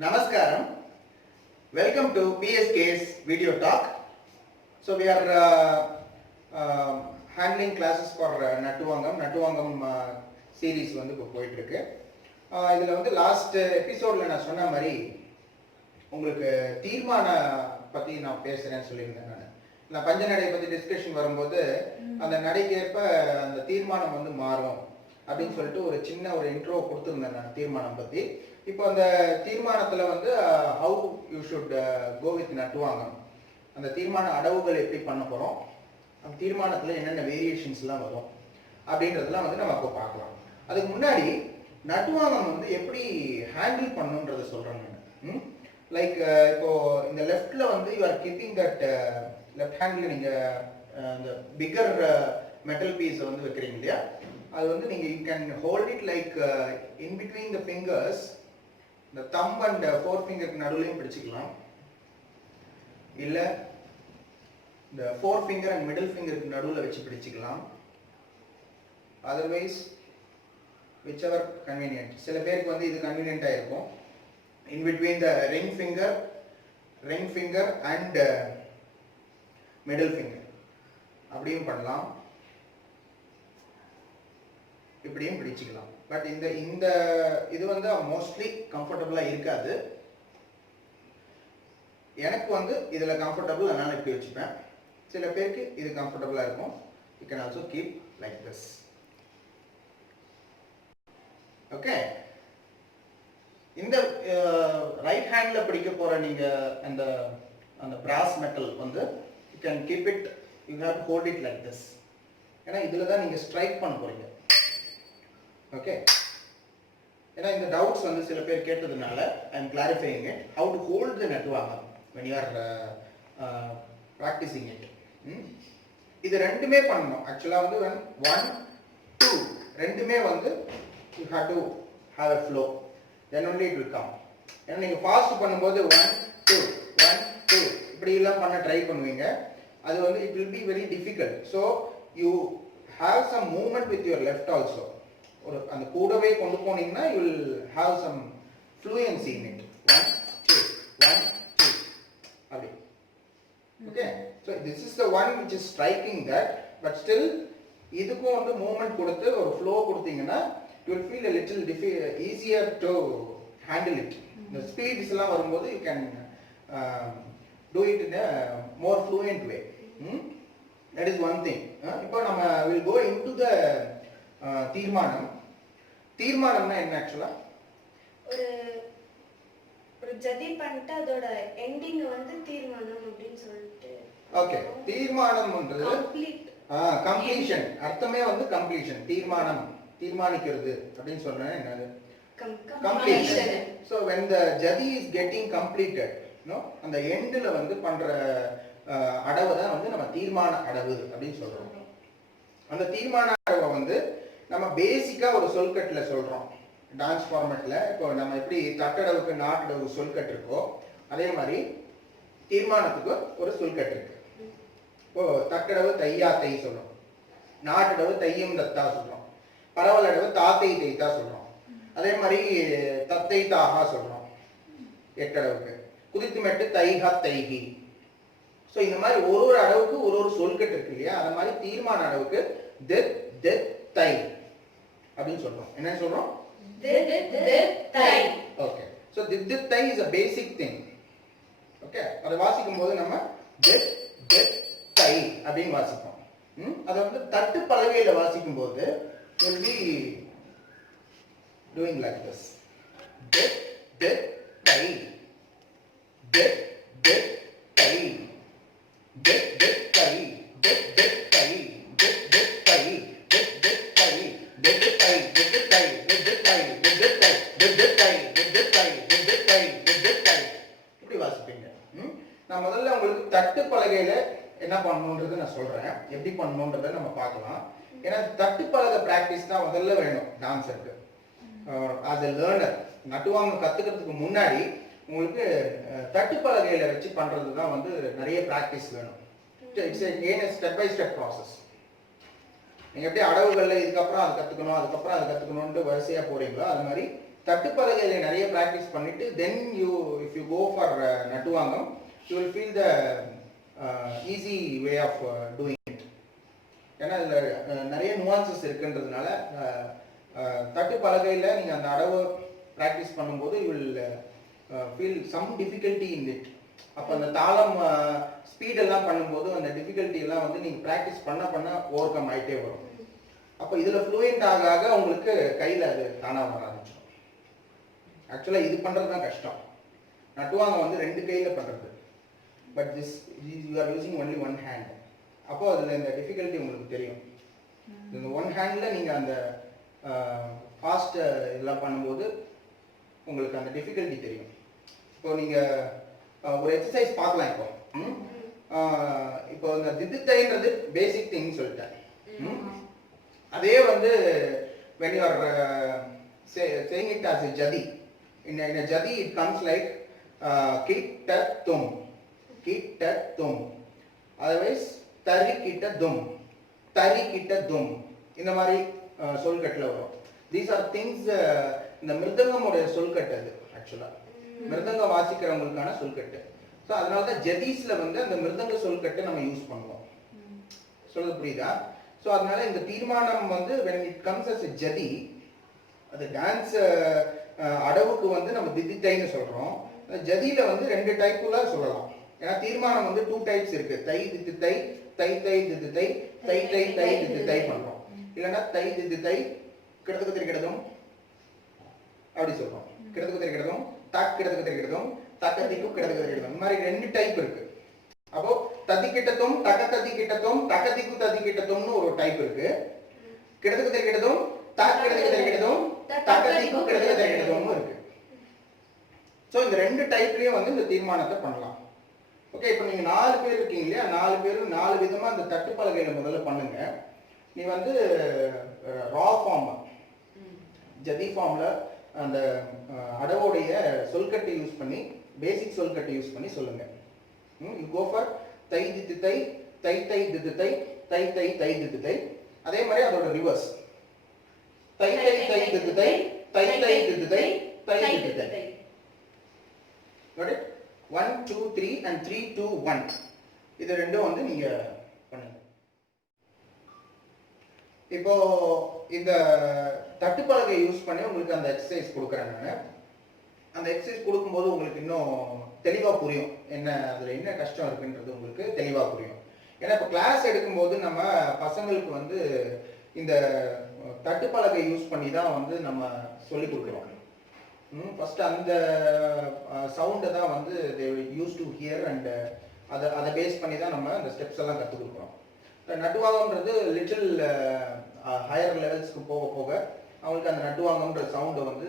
Namaskaram. Welcome to PSK's video talk. So we are handling classes for Natuvangam series வந்து இப்போ போயிட்டு இருக்கு. இதுல வந்து லாஸ்ட் எபிசோட்ல நான் சொன்ன மாதிரி உங்களுக்கு தீர்மான பத்தி நான் பேசுறேன்னு சொல்லியிருந்தேன். நான் பஞ்ச நடை பத்தி டிஸ்கஷன் வரும்போது அந்த நடைக்கேற்ப அந்த தீர்மானம் வந்து மாறும் அப்படின்னு சொல்லிட்டு ஒரு சின்ன ஒரு இன்ட்ரோ கொடுத்துருந்தேன் நான் தீர்மானம் பத்தி. இப்போ அந்த தீர்மானத்துல வந்து how you should go with nattuvangam, அந்த தீர்மான அடவுகள் எப்படி பண்ண போறோம், அந்த தீர்மானத்துல என்னென்ன வேரியேஷன்ஸ்லாம் வரும் அப்படின்றதெல்லாம் வந்து நம்ம இப்போ பார்க்கலாம். அதுக்கு முன்னாடி நட்டுவாங்கம் வந்து எப்படி ஹேண்டில் பண்ணணுன்றத சொல்றேன் நான். லைக் இப்போ இந்த லெஃப்ட்ல வந்து you are keeping that left ஹேண்ட்ல நீங்க இந்த பிகர் மெட்டல் பீஸ் வந்து வைக்கிறீங்க இல்லையா, அது வந்து நீங்க you can hold it like in between the fingers, இந்த தம் அண்ட் ஃபோர் ஃபிங்கருக்கு நடுவுலையும் பிடிச்சிக்கலாம், இல்ல இந்த ஃபோர் ஃபிங்கர் அண்ட் மிடில் ஃபிங்கருக்கு நடுவில் வச்சு பிடிச்சிக்கலாம். Otherwise which ever convenient. சில பேருக்கு வந்து இது கன்வீனியன்டா இருக்கும். In between the ring finger and middle finger அப்படியும் பண்ணலாம், இப்படியும் பிடிச்சிக்கலாம். பட் இந்த இது வந்து மோஸ்ட்லி கம்ஃபர்டபுளா இருக்காது. எனக்கு வந்து இதுல கம்ஃபர்டபுள், அதனால இப்படி வச்சுப்பேன். சில பேருக்கு இது கம்ஃபர்டபுளா இருக்கும். You can also keep like this. Okay, இந்த ரைட் ஹேண்ட்ல பிடிக்க போற நீங்க அந்த அந்த பிராஸ் மெட்டல் வந்து you can keep it, you have to hold it like this. ஏன்னா இதுல தான் நீங்க ஸ்ட்ரைக் பண்ண போறீங்க. ஓகே, ஏன்னா இந்த டவுட்ஸ் வந்து சில பேர் கேட்டதுனால I am clarifying it, how to hold the nattuvangam when you are practicing it. இது ரெண்டுமே பண்ணணும். ஆக்சுவலா வந்து 1 2 ரெண்டுமே வந்து you have to have a flow, then only it will come. ஏன்னா நீங்க ஃபாஸ்ட் பண்ணும்போது 1 2 1 2 இப்படி எல்லாம் பண்ண ட்ரை பண்ணுவீங்க, அது வந்து it will be very difficult. So you have some movement with your left also. ஒரு அந்த கூடவே கொண்டு போனீங்கன்னா you will have some fluency in it. 1 2 1 2 அப்படி. Okay, so this is the one which is striking that, but still இதுக்கும் வந்து movement கொடுத்து ஒரு ஃப்ளோ கொடுத்தீங்கன்னா you will feel a little easier to handle it. The speeds எல்லாம் வரும்போது you can do it in a more fluent way. That is one thing. இப்போ நம்ம will go into the தீர்மானம். தீர்மானம்னா என்ன? ஆக்சுவலா ஒரு ஜதி பண்ணிட்டு அதோட எண்டிங் வந்து தீர்மானம் அப்படினு சொல்லிட்டு. ஓகே, தீர்மானம்ன்றது கம்ப்ளீஷன். அர்த்தமே வந்து கம்ப்ளீஷன். தீர்மானம் தீர்மானிக்கிறது அப்படினு சொல்றேன். என்னது? Completion. So when the jadi is getting completed, no, அந்த எண்ட்ல வந்து பண்ற அடவு தான் வந்து நம்ம தீர்மான அடவு அப்படினு சொல்றோம். அந்த தீர்மான அடவை வந்து நம்ம பேசிக்கா ஒரு சொல்கட்டுல சொல்றோம். டான்ஸ் ஃபார்மேட்ல இப்போ நம்ம எப்படி தட்டடவுக்கு நாட்டடவு சொல்கட்டு இருக்கோ, அதே மாதிரி தீர்மானத்துக்கு ஒரு சொல்கட்டு இருக்கு. இப்போ தட்டடவு தையா தை சொல்றோம், நாட்டடவு தையும் தத்தா சொல்றோம், பரவலடவு தாத்தை தைத்தா சொல்றோம், அதே மாதிரி தத்தை தாகா சொல்றோம் எட்டடவுக்கு, குதித்து மெட்டு தைஹா தைஹி. ஸோ இந்த மாதிரி ஒரு அடவுக்கு ஒரு சொல்கட்டு இருக்கு இல்லையா, அந்த மாதிரி தீர்மான அடவுக்கு தித் தித் தை அப்படின்னு சொல்றோம். என்ன சொல்றோம்? Okay, so dit tai is a basic thing. Okay, அதை வாசிக்கும் போது நம்ம dit dit tai அப்படினு வாசிப்போம். அத வந்து தட்டு பலகையில வாசிக்கும் போது will be doing like this. dit dit tai dit dit tai dit dit tai dit dit tai dit dit tai dit dit tai dit dit tai dit dit tai இப்படி வாசிப்பீங்க. நான் முதல்ல உங்களுக்கு தட்டு பலகையில என்ன பண்ணணும்ன்றது நான் சொல்றேன், எப்படி பண்ணணும்ன்றதை நம்ம பார்க்கலாம். ஏன்னா தட்டு பலகை பிராக்டிஸ் தான் முதல்ல வேணும் டான்ஸருக்கு. as a learner, நட்டுவாங்க கத்துக்கிறதுக்கு முன்னாடி உங்களுக்கு தட்டு பலகையில வச்சு பண்றது தான் வந்து நிறைய பிராக்டிஸ் வேணும். It's a step by step process. நீங்க எப்படி அடவுகள்ல இதுக்கப்புறம் அது கத்துக்கணும் அதுக்கப்புறம் அது கத்துக்கணும்னு வரிசையா போறீங்களோ, அது மாதிரி தட்டுப்பலகையில் நிறைய ப்ராக்டிஸ் பண்ணிட்டு then if you go for nattuvangam you will feel the easy way of doing it. ஏன்னா இதில் நிறைய நுவான்சஸ் இருக்குன்றதுனால தட்டுப்பலகையில் நீங்கள் அந்த அடவு ப்ராக்டிஸ் பண்ணும்போது you will feel some difficulty in it. அப்போ அந்த தாளம் ஸ்பீடெல்லாம் பண்ணும்போது அந்த டிஃபிகல்ட்டி எல்லாம் வந்து நீங்கள் ப்ராக்டிஸ் பண்ண ஓவர் கம் ஆகிட்டே வரும். அப்போ இதில் ஃப்ளூயண்ட் ஆக உங்களுக்கு கையில் அது தானாக வர ஆரம்பிச்சிடும். ஆக்சுவலாக இது பண்ணுறது தான் கஷ்டம். நட்டுவாங்க வந்து 2 கையில் பண்ணுறது. But you are using only 1 hand. அப்போது அதில் இந்த டிஃபிகல்ட்டி உங்களுக்கு தெரியும். இந்த 1 ஹேண்டில் நீங்கள் அந்த ஃபாஸ்ட் இதெல்லாம் பண்ணும்போது உங்களுக்கு அந்த டிஃபிகல்ட்டி தெரியும். இப்போ நீங்கள் ஒரு எக்ஸசைஸ் பார்க்கலாம். இப்போ இந்த தித்தித்தைன்றது பேசிக் திங் சொல்லிட்டேன். அதே வந்து when you are saying it as a jadi, in a jadi it comes like kittatum, otherwise tarikitadum, இந்த மாதிரி சொல்கட்டில் வரும். These are things இந்த மிருதங்கமுடைய சொல்கட்டு. அது ஆக்சுவலாக மிருதங்கம் வாசிக்கிறவங்களுக்கான சொல்கட்டு. ஸோ அதனால தான் ஜதீஸில் வந்து அந்த மிருதங்க சொல்கட்டை நம்ம யூஸ் பண்ணுவோம். சொல்றது புரியுதா? ஸோ அதனால இந்த தீர்மானம் வந்து when it comes as a ஜதி, அது டான்ஸ் அடவுக்கு வந்து நம்ம தித்தித்தைன்னு சொல்கிறோம். ஜதியில் வந்து 2 டைப்புல சொல்லலாம். ஏன்னா தீர்மானம் வந்து 2 டைப்ஸ் இருக்கு. தை தித்தித்தை, தை தித்தித்தை, தை தித்தித்தை பண்ணுறோம். இல்லைன்னா தை தித்தித்தை கிடத்துக்கு தெரிக்கிறதும் அப்படி சொல்கிறோம். கிடத்துக்கு தெரிக்கிறதும் தாக் கிடத்துக்கு தெரிக்கிறதும் தக்கத்திக்கும் கிடத்துக்கு தெரிக்கிறதும், இந்த மாதிரி 2 டைப் இருக்கு. அப்போ ததிக்கிட்டதும் தகத்ததிக்கிட்டதும் தகதிக்கு ததிக்கிட்டதும்னு ஒரு டைப் இருக்கு. கிடத்துக்கு தெரிக்கிறதும் தாக் கிடத்துக்கு தெரிக்கிறதும் தகதிக்கு கிடத்துக்கு தெரிக்கிறதும் இருக்கு. ஸோ இந்த 2 டைப்லயும் வந்து இந்த தீர்மானத்தை பண்ணலாம். ஓகே, இப்போ நீங்க 4 பேர் இருக்கீங்க இல்லையா? 4 பேரும் 4 விதமா இந்த தட்டுப்பலகையில முதல்ல பண்ணுங்க. நீ வந்து ரா ஃபார்ம், ஜதி ஃபார்ம்ல அந்த அடவோடைய சொல்கட்டை யூஸ் பண்ணி, பேசிக் சொல்கட்டை யூஸ் பண்ணி சொல்லுங்க. You go for தை தித்தித்தை, தை தித்தித்தை, தை தித்தித்தை. அதே மாதிரி அதோட ரிவர்ஸ் தை தித்தித்தை, தை தித்தித்தை, தை தித்தித்தை. Got it? 1 2 3 and 3 2 1. இது ரெண்டும் வந்து நீங்க பண்ணுங்க. இப்போ இந்த தட்டுப்பலகை யூஸ் பண்ணி உங்களுக்கு அந்த எக்ஸசைஸ் கொடுக்குறேன் நான். அந்த எக்ஸசைஸ் கொடுக்கும்போது உங்களுக்கு இன்னும் தெளிவாக புரியும், என்ன அதில் என்ன கஷ்டம் இருக்குன்றது உங்களுக்கு தெளிவாக புரியும். ஏன்னா இப்போ கிளாஸ் எடுக்கும்போது நம்ம பசங்களுக்கு வந்து இந்த தட்டுப்பலகை யூஸ் பண்ணி தான் வந்து நம்ம சொல்லி கொடுக்குறோம். ஃபர்ஸ்ட் அந்த சவுண்டை தான் வந்து they use to hear and அதை பேஸ் பண்ணி தான் நம்ம அந்த ஸ்டெப்ஸ் எல்லாம் கற்றுக் கொடுக்குறோம். நட்டுவாங்கன்றது லிட்டில் ஹையர் லெவல்ஸ்க்கு போக போக அவங்களுக்கு அந்த நட்டுவாங்கன்ற சவுண்டை வந்து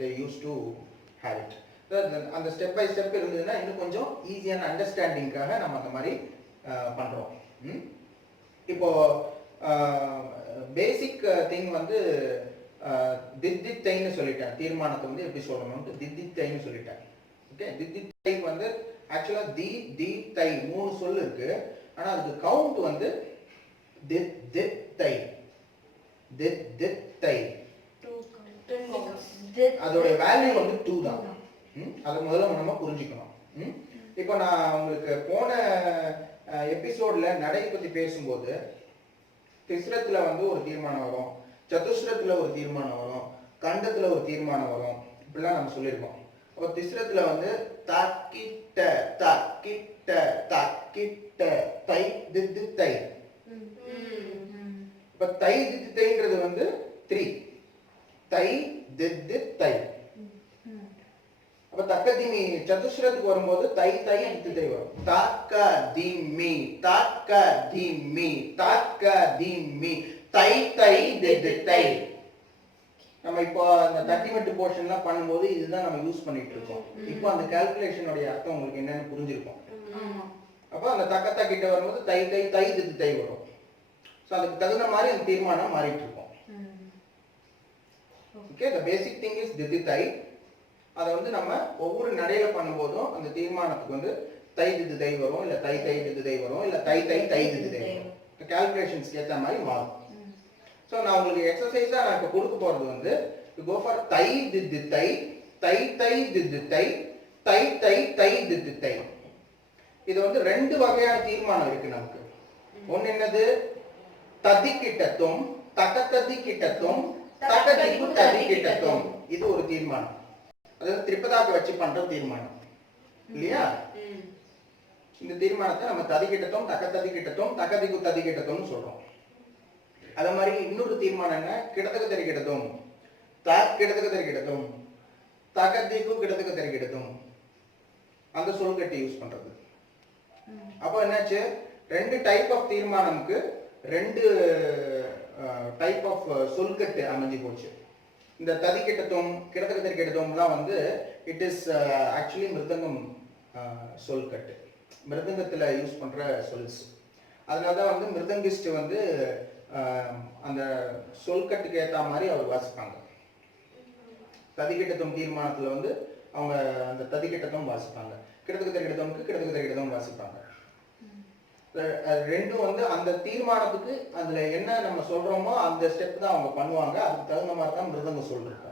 they use to have it. அந்த ஸ்டெப் பை ஸ்டெப் இருந்ததுன்னா இன்னும் கொஞ்சம் ஈஸியான அண்டர்ஸ்டாண்டிங்காக நம்ம அந்த மாதிரி பண்ணுறோம். இப்போ பேசிக் திங் வந்து தித்தித்தைன்னு சொல்லிட்டேன். தீர்மானத்தை வந்து எப்படி சொல்லணும்னு தித்தித்தைன்னு சொல்லிட்டேன். ஓகே, தித்தித்தை வந்து ஆக்சுவலாக தி தை 3 சொல் இருக்கு. ஆனால் அதுக்கு கவுண்ட் வந்து தித்தித்தை. அதோட வேல்யூ வந்து 2 தான். அதை முதல்ல நம்ம புரிஞ்சுக்கணும். இப்போ நான் உங்களுக்கு போன எபிசோட்ல நடை பத்தி பேசும்போது திஸ்ரத்துல வந்து ஒரு தீர்மானம் வரும், சதுஸ்ரத்துல ஒரு தீர்மானம் வரும், கண்டத்துல ஒரு தீர்மானம் வரும், இப்படிலாம் நம்ம சொல்லியிருக்கோம். அப்போ திஸ்ரத்துல வந்து தக்கிட்ட தக்கிட்ட தக்கிட்ட தை தித்தித்தை. இப்ப தை தித்தித்தைன்றது வந்து 3. தை தித்தித்தை. அப்ப தக்க திமி சதுஸ்ரத்துக்கு வரும்போது தை தித்தித்தை வரும். தக்க திமி தக்க திமி தக்க திமி தை தித்தித்தை. நம்ம இப்போ அந்த 30 போர்ஷன்லாம் பண்ணும்போது இதுதான் நம்ம யூஸ் பண்ணிட்டு இருக்கோம். இப்போ அந்த கால்குலேஷனுடைய அர்த்தம் உங்களுக்கு என்னன்னு புரிஞ்சிருக்கும். அப்போ அந்த தக்கத்தா கிட்ட வரும்போது தை தித்தித்தை வரும். ஸோ அதுக்கு தகுந்த மாதிரி அந்த தீர்மானம் மாறிட்டு இருக்கும். Okay, the basic thing is தித்தித்தை. அதை வந்து நம்ம ஒவ்வொரு நடையில பண்ணும்போதும் அந்த தீர்மானத்துக்கு வந்து தை தித்தித்தை வரும், இல்லை தை தித்தித்தை வரும், இல்லை தை தித்தித்தை வரும். கால்குலேஷன்ஸ்க்கு ஏற்ற மாதிரி மாறும். ஸோ நான் உங்களுக்கு எக்ஸசைஸாக நான் இப்போ கொடுக்க போகிறது வந்து you go for தை தித்து தை தை தை தித்து தை தை தை தை தித்து தை. இது வந்து ரெண்டு வகையான தீர்மானம் இருக்கு நமக்கு. ஒன்னு என்னது ததிக்கிட்டத்தும் தகததிக்கிட்டத்தும் தகதிக்கு ததிக்கிட்டத்தும். இது ஒரு தீர்மானம். அதாவது திரிபதாக வச்சு பண்ற தீர்மானம் இல்லையா? இந்த தீர்மானத்தை நம்ம ததிக்கிட்டத்தும் தகததிக்கிட்டத்தும் தகதிக்கு ததிக்கிட்டத்தும் சொல்றோம். அதே மாதிரி இன்னொரு தீர்மானம் என்ன கிடத்துக்கு தெரிக்கிட்டதும் கிடத்துக்கு தெரிக்கிட்டதும் தகதிக்கு கிடத்துக்கு தெரிக்கிட்டதும் அந்த சொல்கட்டை யூஸ் பண்றது. அப்போ என்னாச்சு ரெண்டு டைப் ஆஃப் தீர்மானம்க்கு ரெண்டு டைப் ஆஃப் சொல்கட்டு அமைஞ்சு போச்சு. இந்த ததிக்கிட்டதும் கிடத்துக்கு தெரிக்கிட்டதும்லாம் வந்து it is actually mridangam solkattu, மிருதங்கத்துல யூஸ் பண்ற சொல்ஸ். அதனாலதான் வந்து மிருதங்கிஸ்ட் வந்து அந்த சொல்கட்டுக்கு ஏற்ற மாதிரி அவர் வாசிப்பாங்க. ததிக்கிட்டத்தும் தீர்மானத்துல வந்து அவங்க அந்த ததிக்கிட்டத்தும் வாசிப்பாங்க, கிடத்துக்கு தெரிக்கிட்டதும்க்கு கிடத்துக்கு தெரிக்கிட்டதும் வாசிப்பாங்க. ரெண்டும் வந்து அந்த தீர்மானத்துக்கு அதுல என்ன நம்ம சொல்றோமோ அந்த ஸ்டெப் தான் அவங்க பண்ணுவாங்க. அதுக்கு தகுந்த மாதிரி தான் மிருதங்க சொல்றாங்க.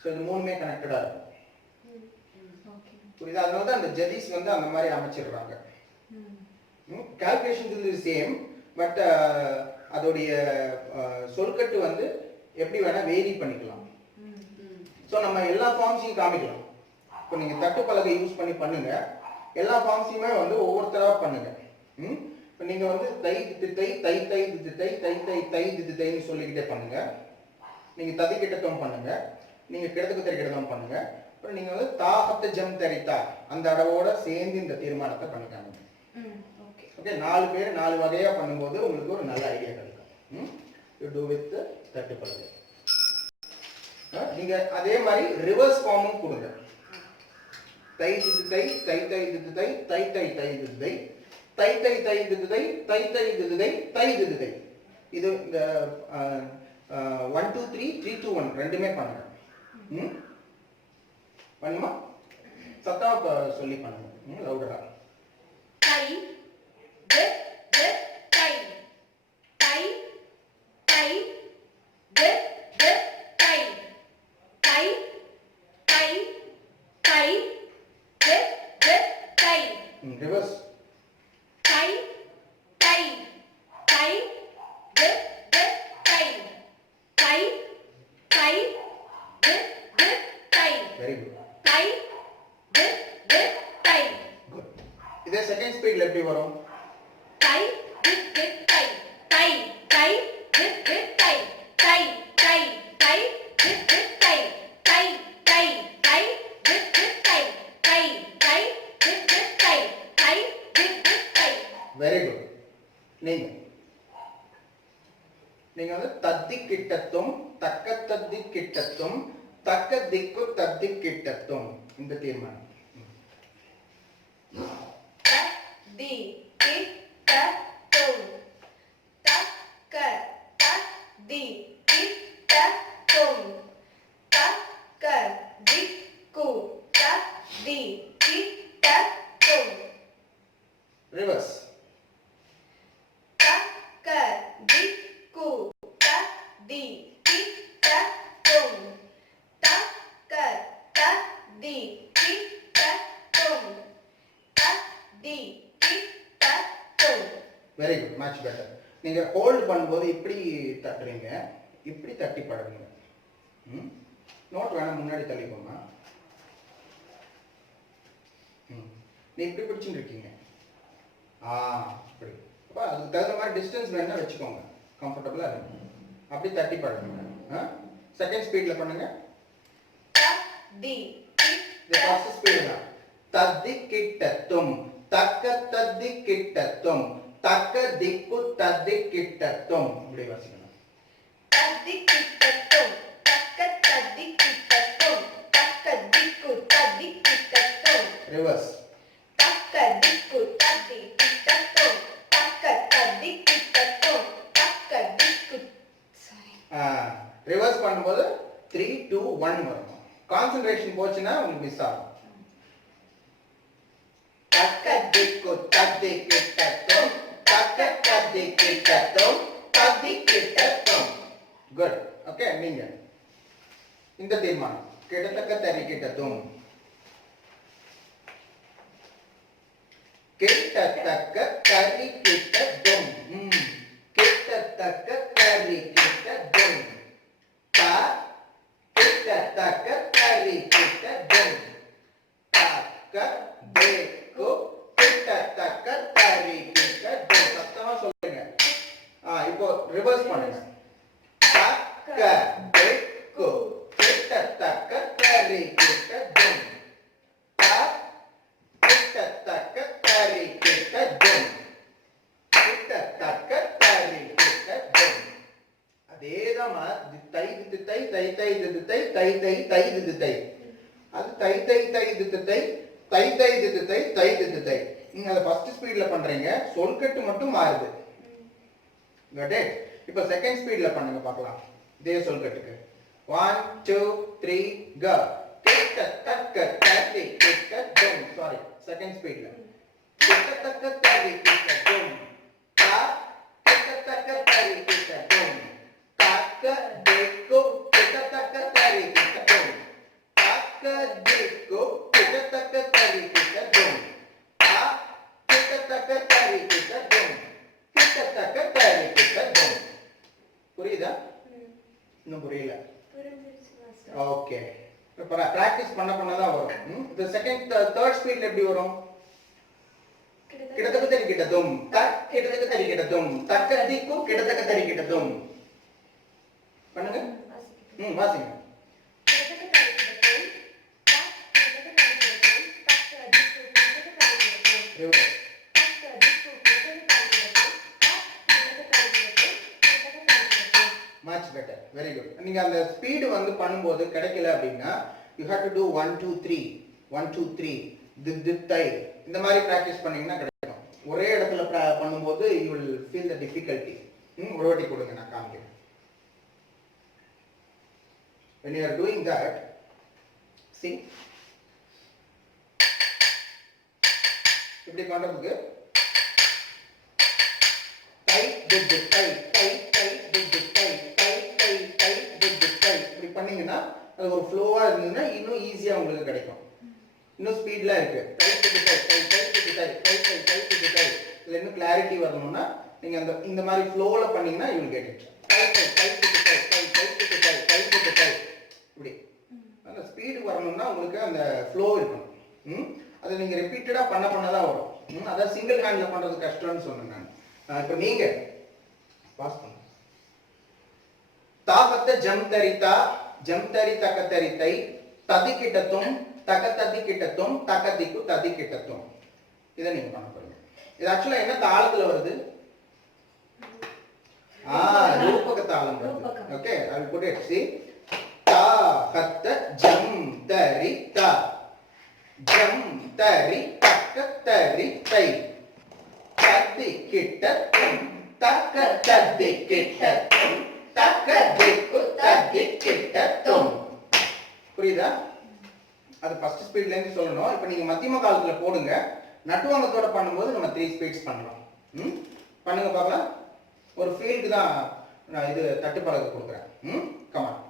ஸோ இது மூணுமே கனெக்டடா இருக்கும். புரியுதா? அதனால தான் அந்த ஜதிஸ் வந்து அந்த மாதிரி அமைச்சிடுறாங்க. கால்குலேஷன் இஸ் சேம், பட் அதோடைய சொல்கட்டு வந்து எப்படி வேணா வேரி பண்ணிக்கலாம். ஸோ நம்ம எல்லா ஃபார்ம்ஸையும் காமிக்கலாம். இப்போ நீங்க தட்டு பலகை யூஸ் பண்ணி பண்ணுங்க, எல்லா ஃபார்ம்ஸையுமே வந்து ஒவ்வொருத்தரா பண்ணுங்க. இப்போ நீங்க வந்து தை தித்து தை தை தை தித்து தை தை தை தை தித்து தைன்னு சொல்லிக்கிட்டே பண்ணுங்க. நீங்க ததிக்கிட்டத்தும் பண்ணுங்க, நீங்க கிடத்துக்கு தெரிக்கிட்டதும் பண்ணுங்க. அப்புறம் நீங்க வந்து தாகத்த ஜம் தரித்தா அந்த அடவோட சேர்ந்து இந்த தீர்மானத்தை பண்ணிக்காங்க. ஓகே, 4 பேர் 4 வகையா பண்ணும்போது உங்களுக்கு ஒரு நல்ல ஐடியா கிடைக்கும். யூ டு வித் தட்டு பலகை. நீங்க அதே மாதிரி ரிவர்ஸ் ஃபார்மும் கொடுங்க. தை தித்து தை தை தை தித்து தை தை தை தை தித்து தை தை தை தை தித்து தை தை தை தித்து தை தை தித்து தை. இது இந்த 1 2 3 3 2 1 ரெண்டுமே பண்ணுங்க. பண்ணுமா? சத்தமா சொல்லி பண்ணுங்க, லவுடரா. தை தி தி தை தை தை தி தி தை தை தை தை தி தி தை. ரிவர்ஸ். தை தை தை தி தி தை தை தை தி தி தை. Very good. தை தி தி தை. குட். இதே செகண்ட் ஸ்பீட்ல எப்படி வரும்? தை தி தி தை தை தை தி தி தை தை தை தை தி தி தை தை தை தை தி தி தை தை தை தி தி தை தை தி தி தை. Very good. நீங்க வந்து தத்திக்கிட்டத்தும் தக்க தத்திக்கிட்டத்தும் தக்க திக்கு தத்திக்கிட்டத்தும் இந்த தீர்மானம். தி தி த தும் தக்க த தி தி த தும் தக்க திக்கு த தி தி த தும். ரிவர்ஸ். தக்க திக்கு த தி தி த தும் தக்க த தி தி த தும் த தி தி த தும். Very good, much better. நீங்க ஹோல்ட் பண்ணும்போது இப்படி தட்டுறீங்க, இப்படி தட்டி பழகுங்க. நோட் வேணா முன்னாடி தள்ளிக்கோங்க. நீ இப்படி பிடிச்சுட்டு இருக்கீங்க. இப்படி. அப்போ அதுக்கு தகுந்த மாதிரி டிஸ்டன்ஸ் வேணா வச்சுக்கோங்க, கம்ஃபர்டபுளா இருக்கும். அப்படி தட்டி பழகுங்க. செகண்ட் ஸ்பீட்ல பண்ணுங்க. த தி தி இது ஃபர்ஸ்ட் ஸ்பீட் தான். தத்திக்கிட்டத்தும் தக்க தத்திக்கிட்டத்தும் தக்க திக்கு தத்திக்கிட்டத்தும் இப்படி வாசிக்கணும். தத்திக்கிட்டத்தும் தக்க தத்திக்கிட்டத்தும் தக்க திக்கு தத்திக்கிட்டத்தும். ரிவர்ஸ். தக்க திக்கு தத்திக்கிட்டத்தும் தக்க தத்திக்கிட்டத்தும் தக்க திக்கு. ரிவர்ஸ் பண்ணும்போது 3 2 1 வரும். கான்சென்ட்ரேஷன் போச்சுன்னா உங்களுக்கு மிஸ் ஆகும். தக்க திக்கு தத்திக்கிட்டத்தும் தக்க தத்திக்கிட்டத்தும் தத்திக்கிட்டத்தும். குட். ஓகே, நீங்க இந்த தீர்மானம் கிட்டத்தக்க தரிக்கிட்டதும் கிட்டத்தக்க தரிக்கிட்டதும் கிட்டத்தக்க தரிக்கிட்டதும் கிட்டத்தக்க தரிக்கிட்டதும் தக்க தேக்கு கிட்டத்தக்க தரிக்கிட்டதும் சத்தமா சொல்லுங்க. இப்போ ரிவர்ஸ் பண்ணுங்க. தக்க தேக்கு கிட்டத்தக்க தரிக்கிட்டதும் கிட்டத்தக்க தரிக்கிட்டதும் கிட்டத்தக்க தரிக்கிட்டதும். அதேதான் தை தித்து தை தை தை தித்து தை தை தை தை தித்து தை. அது தை தை தை தித்து தை தை தை தித்து தை தை தித்து தை. நீங்க அதை ஃபர்ஸ்ட் ஸ்பீட்ல பண்றீங்க, சொல்கட்டு மட்டும் மாறுது. Got it. இப்போ செகண்ட் ஸ்பீட்ல பண்ணுங்க பார்க்கலாம். இதே சொல்கட்டுக்கு 1 2 3 கோ. கிட்டத்தக்க தரிக்கிட்டதும். சாரி, செகண்ட் ஸ்பீட்ல கிட்டத்தக்க தரிக்கிட்டதும் கிட்டத்தக்க தரிக்கிட்டதும் தக்க தேக்கு கிட்டத்தக்க தரிக்கிட்டதும் தக்க தேக்கு கிட்டத்தக்க தரிக்கிட்டதும் கிட்டத்தக்க தரிக்கிட்டதும் கிட்டத்தக்க தரிக்கிட்டதும். புரியுதா? இன்னும் புரியல? ஓகே. இப்போ பிராக்டிஸ் பண்ண பண்ணதான் வரும். இந்த செகண்ட் தேர்ட் ஸ்பீட்ல எப்படி வரும்? கிட்டத்தக்க தரிக்கிட்டதும் கிட்டத்தக்க தரிக்கிட்டதும் தக்க திக்கு கிட்டத்தக்க தரிக்கிட்டதும். பண்ணுங்க. வாசிங்க. Much better. Very good. நீங்க அந்த ஸ்பீடு வந்து பண்ணும்போது கிடைக்கல அப்படின்னா you have to do 1 2 3 1 2 3 திப் திப் தை. இந்த மாதிரி பிராக்டிஸ் பண்ணீங்கன்னா கிடைக்கும். ஒரே இடத்துல பண்ணும்போது you will feel the difficulty. ஒரு வாட்டி கொடுங்க, நான் காமிக்கிறேன். When you are doing that, see, இப்படி பண்றதுக்கு தை திப் திப் தை தை தை திப் திப் தை தை தை தை திப் திப் தை. இப்படி பண்ணீங்கன்னா அது ஒரு ஃப்ளோவா இருந்ததுன்னா இன்னும் ஈஸியா உங்களுக்கு கிடைக்கும். இன்னும் ஸ்பீட்ல இருக்கு. தை திப் தை தை தை திப் தை தை தை தை திப் தை. இதுல இன்னும் கிளாரிட்டி வரணும்னா நீங்க இந்த மாதிரி ஃப்ளோல பண்ணீங்கன்னா you will get it. தை தை தை திப் தை தை தை திப் தை தை திப் தை. இப்படி அந்த ஸ்பீடு வரணும்னா உங்களுக்கு அந்த ஃப்ளோ இருக்கணும். அதை நீங்க ரிப்பீட்டடா பண்ணதான் வரும். அதான் சிங்கிள் ஹேண்ட்ல பண்றது கஷ்டம்னு சொன்னேன் நான். இப்போ நீங்க பாஸ் பண்ணுங்க. தாகத்த ஜம் தரி தக்க தரி தை ததிக்கிட்டத்தும் தக்க ததிக்கிட்டத்தும் தக்க திக்கு ததிக்கிட்டத்தும். இதை நீங்க பண்ண போறீங்க. இது ஆக்சுவலா என்ன தாளத்துல வருது? ரூபக தாளம் வருது. Okay, I will put it. See, தாகத்த ஜம் தரி தா ஜம் தரி தக்க தரி தை ததிக்கிட்டத்தும் தக்க ததிக்கிட்டத்தும் தக்க திக்கு ததிக்கிட்டத்தும். புரியுதா? அது ஃபர்ஸ்ட் ஸ்பீட்ல இருந்து சொல்லணும். இப்போ நீங்க மத்தியம காலத்துல போடுங்க. நட்டுவாங்கத்தோட பண்ணும்போது நம்ம 3 ஸ்பீட்ஸ் பண்றோம். பண்ணுங்க பார்க்கலாம். ஒரு ஃபீல்க்கு தான் நான் இது தட்டுப்பழக கொடுக்குறேன். கமான்.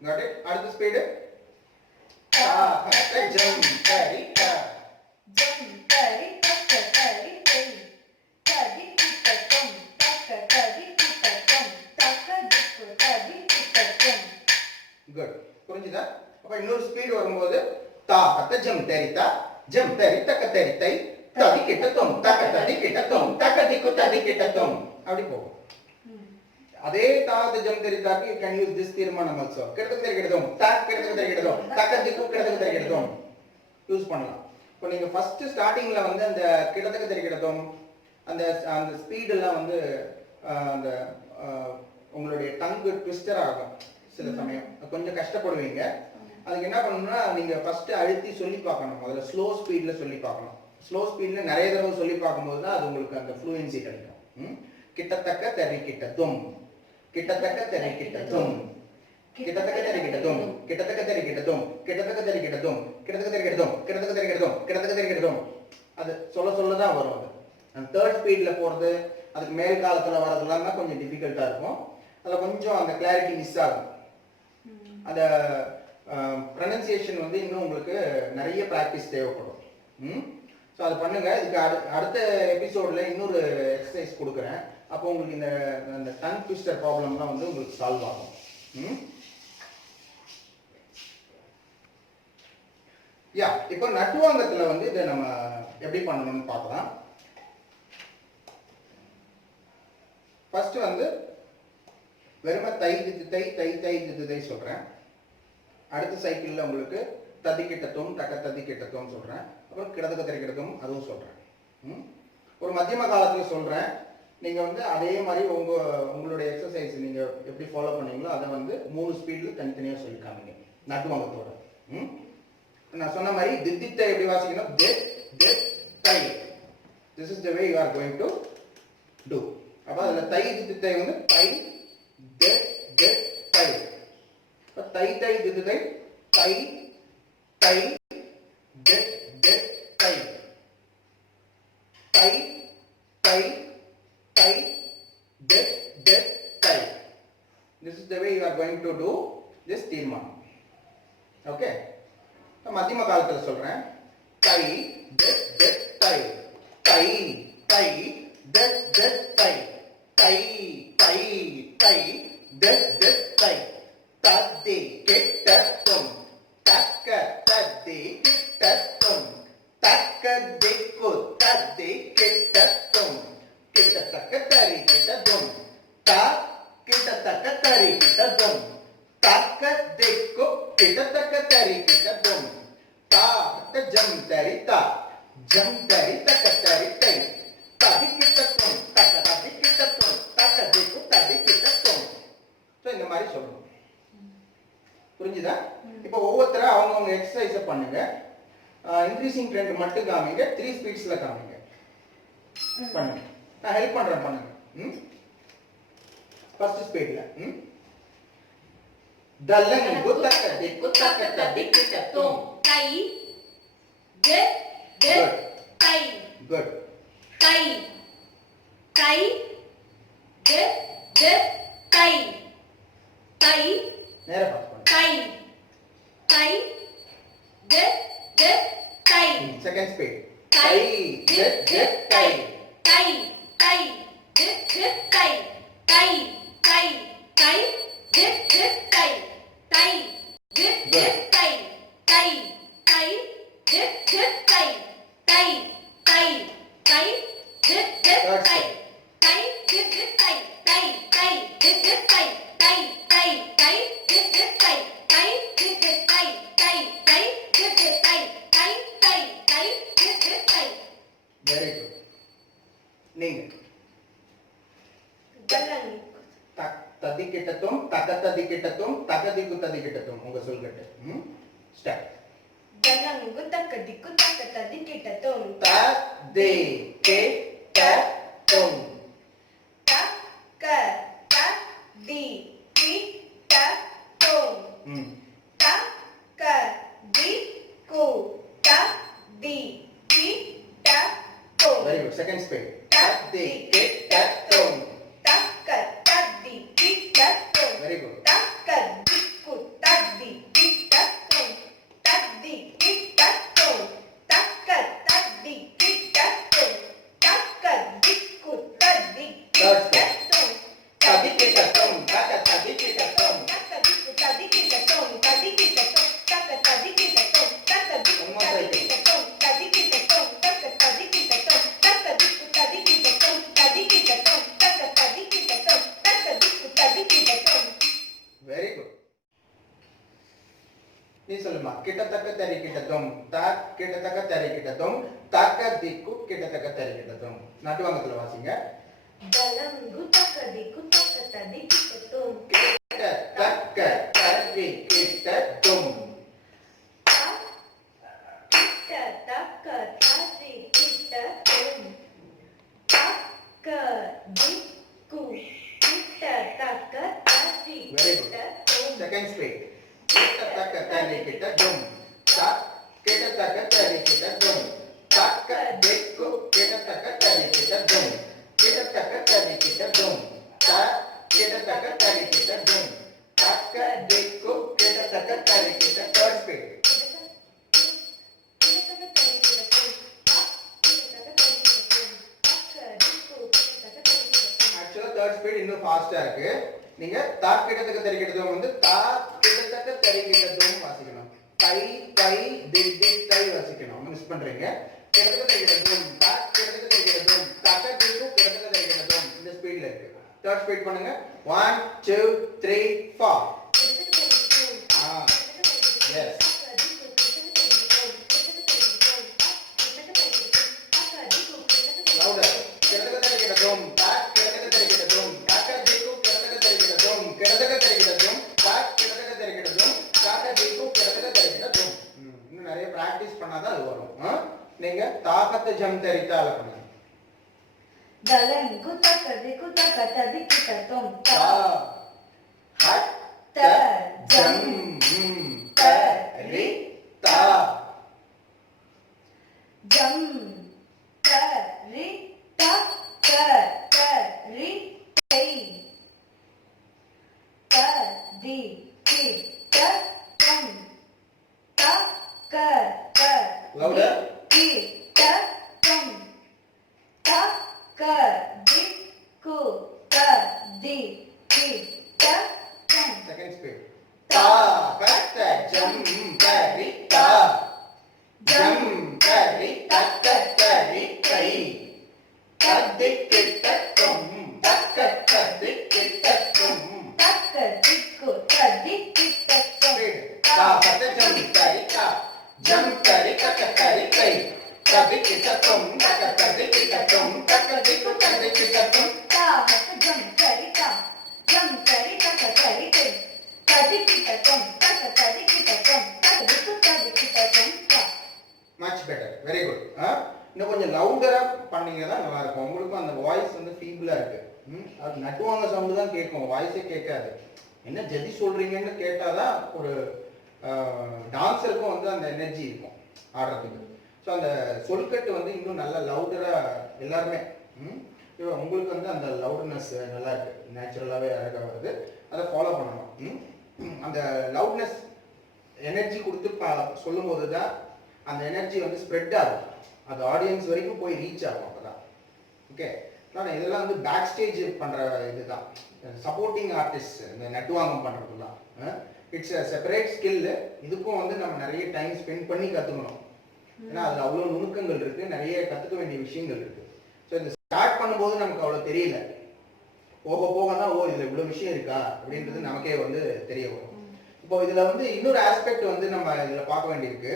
Got it? அடுத்த ஸ்பீடு ஜம் தரி தா ஜம் தரி தக்க தரி தை ததிக்கிட்டத்தும் தக்க ததிக்கிட்டத்தும் தக்க திக்கு ததிக்கிட்டத்தும். குட். புரிஞ்சுதா? அப்ப இன்னொரு ஸ்பீடு வரும்போது தாகத்த ஜம் தரி தா ஜம் தரி தக்க தரி தை ததிக்கிட்டத்தும் தக்க ததிக்கிட்டத்தும் தக்க திக்கு ததிக்கிட்டத்தும். அப்படி போகும். அதே தாகத்த ஜம் தரி தாக்கு you can use this தீர்மானம் also. கிட்டத்தட்ட தெரிகிட்டதும் தக்க கிட்டத்தட்ட தெரிகிட்டதும் தக்க திக்கு கிட்டத்தட்ட தெரிகிட்டதும் யூஸ் பண்ணலாம். இப்போ நீங்க ஃபர்ஸ்ட் ஸ்டார்டிங்ல வந்து அந்த கிட்டத்தட்ட தெரிகிட்டதும் அந்த அந்த ஸ்பீட் எல்லாம் வந்து அந்த உங்களுடைய டங்கு ட்விஸ்டர் ஆகும் சில சமயம். கொஞ்சம் கஷ்டப்படுவீங்க. அதுக்கு என்ன பண்ணணும்னா நீங்க ஃபர்ஸ்ட் அழுத்தி சொல்லி பார்க்கணும். முதல்ல ஸ்லோ ஸ்பீட்ல சொல்லி பார்க்கணும். ஸ்லோ ஸ்பீட்ல நிறைய தடவை சொல்லி பார்க்கும்போது தான் அது உங்களுக்கு அந்த ஃப்ளூயன்சி கிடைக்கும். கிட்டத்தக்க தரிக்கிட்டதும் கிட்டத்தக்க தரிக்கிட்டதும் கிட்டத்தக்க தரிக்கிட்டதும் கிட்டத்தக்க தரிக்கிட்டதும் கிட்டத்தக்க தரிக்கிட்டதும் கிட்டத்தக்க தரிக்கிட்டதும் கிட்டத்தக்க தரிக்கிட்டதும் கிட்டத்தக்க தரிக்கிட்டதும் அது சொல்ல தான் வரும். அது அந்த தேர்ட் ஸ்பீட்ல போறது, அதுக்கு மேல் காலத்துல வரதுலாம் தான் கொஞ்சம் டிஃபிகல்ட்டா இருக்கும். அதுல கொஞ்சம் அந்த கிளாரிட்டி மிஸ் ஆகும். அந்த ப்ரொனன்சியேஷன் வந்து இன்னும் உங்களுக்கு நிறைய ப்ராக்டிஸ் தேவைப்படும். ஸோ அது பண்ணுங்க. இதுக்கு அடுத்த எபிசோடில் இன்னொரு எக்ஸசைஸ் கொடுக்குறேன். அப்போ உங்களுக்கு இந்த டங் ட்விஸ்டர் ப்ராப்ளம்லாம் வந்து உங்களுக்கு சால்வ் ஆகும். யா, இப்போ நட்டுவாங்கத்தில் வந்து இதை நம்ம எப்படி பண்ணணும்னு பார்க்கலாம். ஃபர்ஸ்ட் வந்து வெறும தை தித்து தை தை தை தித்து தை சொல்கிறேன். அடுத்த சைக்கிளில் உங்களுக்கு ததிக்கிட்டத்தும் தக்க ததிக்கிட்டத்தும் சொல்கிறேன். அப்புறம் கிடத்தக்க தெரிக்கிட்டத்தும் அதுவும் சொல்கிறேன். ஒரு மத்தியம காலத்தில் சொல்கிறேன். நீங்கள் வந்து அதே மாதிரி உங்களுடைய எக்ஸசைஸ் நீங்கள் எப்படி ஃபாலோ பண்ணீங்களோ அதை வந்து 3 ஸ்பீடில் தனித்தனியாக சொல்லி காமிங்க நட்டுவாங்கத்தோட. நான் சொன்ன மாதிரி தித்தித்தை எப்படி வாசிக்கணும், தித் தித் தை. This is the way you are going to do. அப்போ அதில் தை தித்தித்தை வந்து தை தித் தித் தை. இப்போ தை தை தித்தித்தை தை தை தித் தித் தை தை தை தை தித் தித் தை. This is the way you are going to do this தீர்மானம். ஓகே, மத்தியம காலத்தில் சொல்றேன். தை தித் தித் தை தை தை தித் தித் தை தை தை தை தித் தித் தை. தத்தி கிட்டத்தும் தக்க தத்தி கிட்டத்தும் தக்க திக்கு தத்தி கிட்டத்தும் கிட்டத்தக்க தரி கிட்டதும் த கிட்டத்தக்க தரி கிட்டதும் தக்க திக்கு கிட்டத்தக்க தரி கிட்டதும் தா ஜம் தரி தா ஜம் தரி தக்க தரி தை ததி கிட்டத்தும் தக்க ததி கிட்டத்தும் தக்க திக்கு ததி கிட்டத்தும். ஸோ இந்த மாதிரி சொல்லணும். புரிஞ்சுதா? இப்போ ஒவ்வொருத்தர அவங்கவுங்க எக்ஸசைஸை பண்ணுங்க. இன்க்ரீசிங் ட்ரெண்ட் மட்டும் காமிங்க, 3 ஸ்பீட்ஸ்ல காமிங்க. பண்ணுங்க, நான் ஹெல்ப் பண்றேன். பண்ணுங்க. ஃபர்ஸ்ட் ஸ்பீட்ல தல்லங் குத்தக்க திக்கு தக்க ததி கிட்டத்தும் தை தித் தித் தை. குட். தை தை தித் தித் தை தை நேரா பாஸ் பண்ணுங்க. தை தை தித் தித் தை. செகண்ட் ஸ்பீட் தை தித் தித் தை தை தை தித் தித் தை தை தை தை தித் தித் தை தை தித் தித் தை தை தை தித் தித் தை தை தை தை தித் தித் தை தை தித் தித் தை தை தை தித் தித் தை தை தை தை தித் தித் தை தை தித் தித் தை தை தை தித் தித் தை தை தை தை தித் தித் தை. Very good. நீங்க ததி கிட்டத்தும் தக்க ததி கிட்டத்தும் தக்க திக்கு ததி கிட்டத்தும் உங்க சொல்கட்டு. ஸ்டார்ட். தலங்கு தக்க திக்கு தக்க ததி கிட்டத்தும் ததி கிட்டத்தும் தக்க ததி கிட்டத்தும் தக்க திக்கு ததி கிட்டத்தும். Very good. Second speed. ததி கிட்டத்தும் தக்க ததி கிட்டத்தும். Very good. தக்க திக்கு ததி கிட்டத்தும் ததி கிட்டத்தும் தக்க ததி கிட்டத்தும் தக்க திக்கு ததி கிட்டத்தும் ததி கிட்டத்தும் தக்க ததி கிட்டத்தும் தக்க திக்கு ததி கிட்டத்தும் ததி கிட்டத்தும் தக்க ததி கிட்டத்தும் தக்க திக்கு ததி கிட்டத்தும் ததி கிட்டத்தும் தக்க ததி கிட்டத்தும் தக்க திக்கு ததி கிட்டத்தும் ததி கிட்டத்தும் தக்க ததி கிட்டத்தும் தக்க திக்கு ததி கிட்டத்தும். Very good. நீ சொல்லுமா. கிட்டத்தக்க தரி கிட்டத்தும் தக் கிட்டத்தக்க தரி கிட்டத்தும் தக்க திக்கு கிட்டத்தக்க தரி கிட்டத்தும். நட்டுவாங்கத்துல வாசிங்க. தலங்கு தக்க திக்கு தக்க ததி கிட்டத்தும் கிட்டத்தக்க தரி கிட்டத்தும் கிட்டத்தக்க ததி கிட்டத்தும் தக்க திக்கு Very good. Second speed. Kita taka tari kita dum. Tak kita taka tari kita dum. Taka dekku kita taka tari kita dum. Kita taka tari kita dum. Tak kita taka tari kita dum. Taka dekku kita taka tari kita. Third speed. Third speed இன்னும் ஃபாஸ்டா இருக்கு. நீங்க தா கிட்டத்தட்ட தெரிக்கிறதும் வந்து தா கிட்டத்தட்ட தெரிக்கிறதும் வாசிக்கணும். தை தை திக் திக் தை வாசிக்கணும். மிஸ் பண்றீங்க. கிட்டத்தட்ட தெரிக்கிறதும் தா கிட்டத்தட்ட தெரிக்கிறதும் தக்க திக்கு கிட்டத்தட்ட தெரிக்கிறதும் இந்த ஸ்பீட்ல இருக்கு. தேர்ட் ஸ்பீட் பண்ணுங்க. 1 2 3 4. எஸ். louder. கிட்டத்தட்ட தெரிக்கிறதும் தா கிட்டத்தட்ட தெரிக்கிறதும் தக்க திக்கு கிட்டத்தட்ட தெரிக்கிறதும் கிட்டத்தட்ட தெரிக்கிறதும் தா கிட்டத்தட்ட தெரிக்கிறதும் தக்க திக்கு கிட்டத்தட்ட தெரிக்கிறதும். இன்னும் நிறைய பிராக்டீஸ் பண்ணாதான் அது வரும். நீங்க தாகத்தை ஜம் தெரித்தால பண்ணுங்க. Dalam guta kadi guta kata dikita tom ta hat ta jam ta ri ta jam ta ri ta ri tai ta di ki ta tom ta ka louder. ki ta tom ta ka di ku ta di ki ta tom. Second speed. Ta kata jam ta ri ta jam ta ri ta ri tai tadikita tom tadikita tom. Taka diku tadikita tom. Ta kata jam ta ri ta jam ta ri kata ri tai tadikita tom tadikita tom takadiku tadikita tom. Ta hata jam tarita jam tarita tarita tadikita tom tadikita tom takadiku tadikita tom ta. Much better. Very good. இன்னும் கொஞ்சம் லவுடரா பண்ணீங்க தான் நல்லா இருக்கும். உங்களுக்கும் அந்த voice வந்து ஃபீபிளா இருக்கு. அது நட்டுவாங்க சவுண்ட் தான் கேட்கும், வாய்ஸே கேட்காது. என்ன ஜதி சொல்றீங்கன்னு கேட்டாதான் ஒரு டான்ஸருக்கும் வந்து அந்த எனர்ஜி இருக்கும் ஆடுறதுக்கு. ஸோ அந்த சொல்கட்டு வந்து இன்னும் நல்லா லவுடரா எல்லாருமே உங்களுக்கு வந்து அந்த லவுட்னஸ் நல்லா இருக்கு, நேச்சுரலாகவே அழகாக வருது. அதை ஃபாலோ பண்ணணும். அந்த லவுட்னஸ் எனர்ஜி கொடுத்து சொல்லும் போது தான் அந்த எனர்ஜி வந்து ஸ்ப்ரெட் ஆகும், அது ஆடியன்ஸ் வரைக்கும் போய் ரீச் ஆகும். அப்போதான் ஓகே. நான் இதெல்லாம் வந்து பேக் ஸ்டேஜ் பண்ணுற இதுதான், சப்போர்ட்டிங் ஆர்டிஸ்ட் இந்த நட்டுவாங்கம் பண்ணுறது தான். It's a separate skill. இதுக்கும் வந்து நம்ம நிறைய டைம் ஸ்பெண்ட் பண்ணி கற்றுக்கணும். ஏன்னா அதில் அவ்வளோ நுணுக்கங்கள் இருக்குது, நிறைய கற்றுக்க வேண்டிய விஷயங்கள் இருக்குது. ஸோ இந்த ஸ்டார்ட் பண்ணும்போது நமக்கு அவ்வளோ தெரியல, போக போக தான் ஓ இதில் இவ்வளோ விஷயம் இருக்கா அப்படின்றது நமக்கே வந்து தெரிய வரும். இப்போ இதில் வந்து இன்னொரு ஆஸ்பெக்ட் வந்து நம்ம இதில் பார்க்க வேண்டியிருக்கு.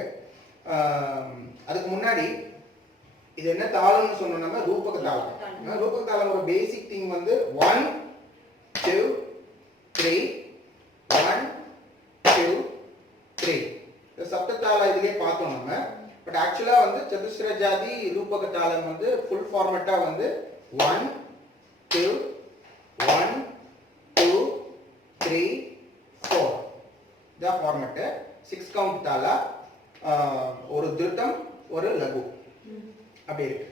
அதுக்கு முன்னாடி இது என்ன தாளம்னு சொன்னோம்னா ரூபக தாளம். ரூபக தாளம் ஒரு பேசிக் திங் வந்து 1 2 3 1 2 3 சப்த தாளம் இதுலயே பார்த்தோம் நம்ம. பட் ஆக்சுவலா வந்து சதுஸ்ர ஜாதி ரூபக தாளம் வந்து ஃபுல் ஃபார்மேட்டா வந்து 1 2 1 2 3 4 இந்த ஃபார்மேட். 6 கவுண்ட் தாளா, ஒரு திருத்தம் ஒரு லகு அப்படி இருக்கு.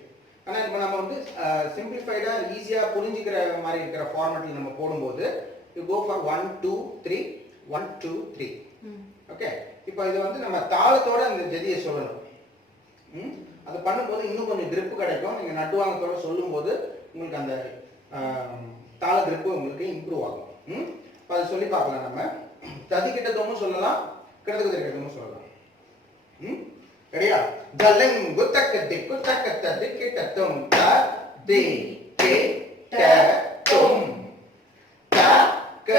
ஆனால் இப்போ நம்ம வந்து சிம்பிளிஃபைடாக ஈஸியாக புரிஞ்சுக்கிற மாதிரி இருக்கிற ஃபார்மேட்டில் நம்ம போடும்போது யூ கோ ஃபார் 1 2 3 1 2 3. ஓகே. இப்போ இது வந்து நம்ம தாளத்தோட அந்த ஜதியை சொல்லணும். அது பண்ணும்போது இன்னும் கொஞ்சம் கிரிப்பு கிடைக்கும். நீங்கள் நட்டுவாங்கத்தோட சொல்லும்போது உங்களுக்கு அந்த தாள கிரிப்பு உங்களுக்கு இம்ப்ரூவ் ஆகும். இப்போ அதை சொல்லி பார்க்கலாம். நம்ம ததி கிட்டத்தமும் சொல்லலாம், கிட்டத்துக்கு தெரிக்கிறதும் சொல்லலாம். சரியா? ஜலம் குத்தக்க திக்கு தக்க ததி கிட்டத்தும் த தி கி ட தும் த க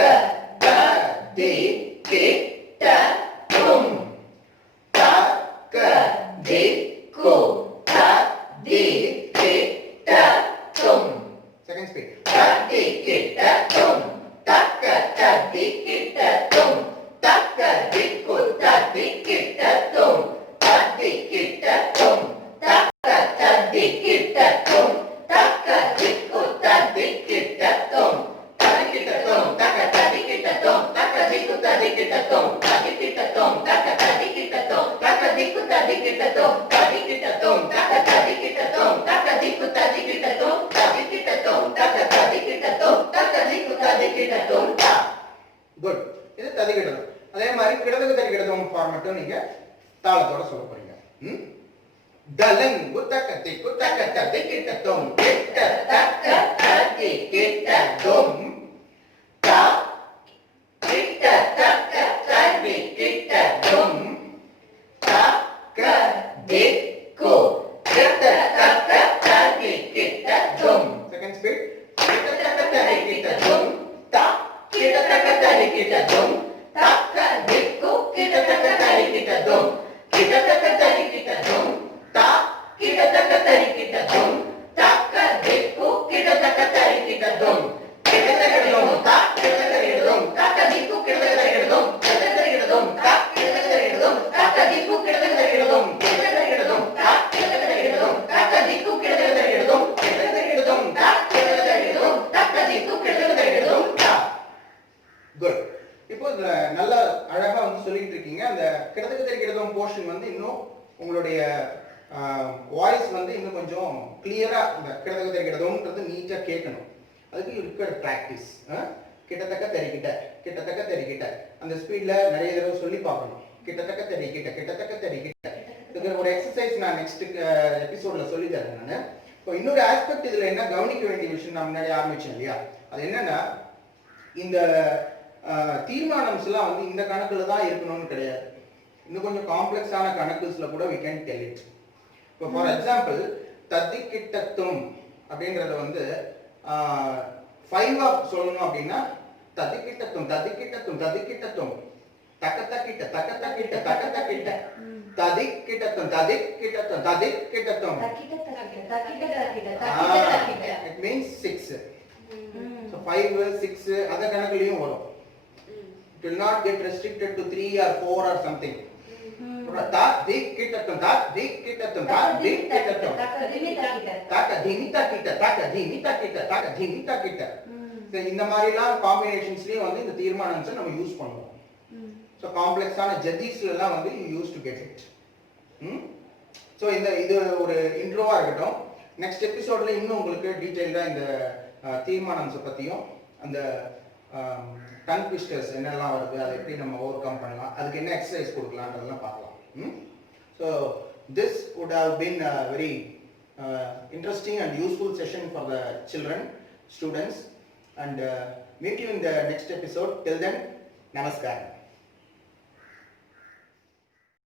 த தி கி ட தும் த க தி கு த தி கி ட தும். Second speed. த தி கி ட தும் த க த தி கி ட தும் த க தி கு த தி கி ட தும் த தி கி ட தும் த க த தி கி ட தும் த க தி கு த தி கி ட தும் த தி கி ட தும் த க த தி கி ட தும் த ததிக்கிட்டத்தோம் ததிக்கிட்டத்தோம் தக்க ததிக்கிட்டத்தோம் தக்க திக்கு ததிக்கிட்டத்தோம் ததிக்கிட்டத்தோம் தக்க ததிக்கிட்டத்தோம் தக்க திக்கு ததிக்கிட்டத்தோம் ததிக்கிட்டத்தோம் தக்க ததிக்கிட்டத்தோம் தக்க திக்கு ததிக்கிட்டத்தோம் தா. குட். இது ததிக்கிட்டத்தோம். அதே மாதிரி கிடதுக்கு ததிக்கிட்டத்தோம் ஃபார்மட்டும் நீங்க தாளத்தோட சொல்ல போறீங்க. தலங் குத்தக்க திக்கு தக்க ததிக்கிட்டத்தோம் கிட்ட தக்க ததிக்கிட்டத்தோம் தா கிட்ட தக்க ததிக்கிட்டத்தோம் தக்க திக்கு கிட்ட தக்க ததிக்கிட்டத்தோம். Second speed. கிட்ட தக்க ததிக்கிட்டத்தோம் தா கிட்ட தக்க ததிக்கிட்டத்தோம் தக்க திக்கு கிட்ட தக்க ததிக்கிட்டத்தோம் கிட்ட தக்க ததிக்கிட்டத்தோம் தா கிட்ட தக்க ததிக்கிட்டத்தோம் தக்க திக்கு கிட்ட தக்க ததிக்கிட்டத்தோம் கிட்ட தக்கடோம் தா கிட்ட தக்கடோம் தக்க திக்கு கிட்ட தக்கடோம் கிட்ட தக்கடோம் தா கிட்ட தக்கடோம் தக்க திக்கு கிட்ட தக்கடோம் கிட்ட தக்கடோம் தா கிட்ட தக்கடோம் தக்க திக்கு கிட்ட தக்கடோம் கிட்ட தக்கடோம் தா கிட்ட தக்கடோம் தக்க திக்கு கிட்ட தக்கடோம் தா. குட். இப்போ நல்ல அழகா வந்து சொல்லிட்டு இருக்கீங்க. அந்த கிடத்துக்கு தெரிகிறதும் போர்ஷன் வந்து இன்னும் உங்களுடைய வாய்ஸ் வந்து இன்னும் கொஞ்சம் கிளியரா இந்த கிடத்துக்கு தெரிகிறதும்ன்றது நீட்டா கேட்கணும். அதுக்கு இருக்கிற பிராக்டிஸ். கிட்டத்தக்க தெரிகிட்ட கிட்டத்தக்க தெரிகிட்ட அந்த ஸ்பீட்ல நிறைய தடவை சொல்லி பார்க்கணும். கிட்டத்தக்க தெரிகிட்ட கிட்டத்தக்க தெரிகிட்ட. இதுக்கு ஒரு எக்ஸசைஸ் நான் நெக்ஸ்ட் எபிசோட்ல சொல்லி தரேன் நான். இப்போ இன்னொரு ஆஸ்பெக்ட் இதுல என்ன கவனிக்க வேண்டிய விஷயம் நான் முன்னாடி ஆரம்பிச்சேன் இல்லையா, அது என்னன்னா இந்த தீர்மானம்ஸ் எல்லாம் வந்து இந்த கணக்குல தான் இருக்கணும்னு கிடையாது. இன்னும் கொஞ்சம் காம்ப்ளெக்ஸான கணக்குஸ்ல கூட we can tell it. இப்போ ஃபார் எக்ஸாம்பிள் ததிக்கிட்டத்தும் அப்படின்றத வந்து 5 சொல்லணும் அப்படின்னா ததிக்கிட்டத்தும் ததிக்கிட்டத்தும் ததிக்கிட்டத்தும் தக்கத்தக்கிட்ட தக்கத்தக்கிட்ட தக்கத்தக்கிட்ட ததிக்கிட்டத்தும் ததிக்கிட்டத்தும் ததிக்கிட்டத்தும். It means 6. So 5, 6 அந்த கணக்குலயும் வரும். It will not get restricted to 3 or 4 or something. தா திக்கிட்டத்தும் தா திக்கிட்டத்தும் தா திக்கிட்டத்தும் தக்க திமிதா கிட்ட தக்க திமிதா கிட்ட தக்க திமிதா கிட்ட. இந்த மாதிரிலாம் காம்பினேஷன்ஸ்லயும் வந்து இந்த தீர்மானம்ஸை நம்ம யூஸ் பண்ணுவோம். ஸோ காம்ப்ளெக்ஸான ஜதீஸ்ல எல்லாம் வந்து you use to get it. So இது ஒரு இன்ட்ரோவா இருக்கட்டும். நெக்ஸ்ட் எபிசோட்ல இன்னும் உங்களுக்கு டீட்டெயில்டா இந்த தீர்மானம்ஸை பத்தியும் அந்த டங் ட்விஸ்டர்ஸ் என்னெல்லாம் வருது, அதை எப்படி நம்ம ஓவர் கம் பண்ணலாம், அதுக்கு என்ன எக்ஸசைஸ் கொடுக்கலான்றதெல்லாம் பார்க்கலாம். So this would have been a very interesting and useful session for the children, students, and meet you in the next episode. Till then, namaskaram.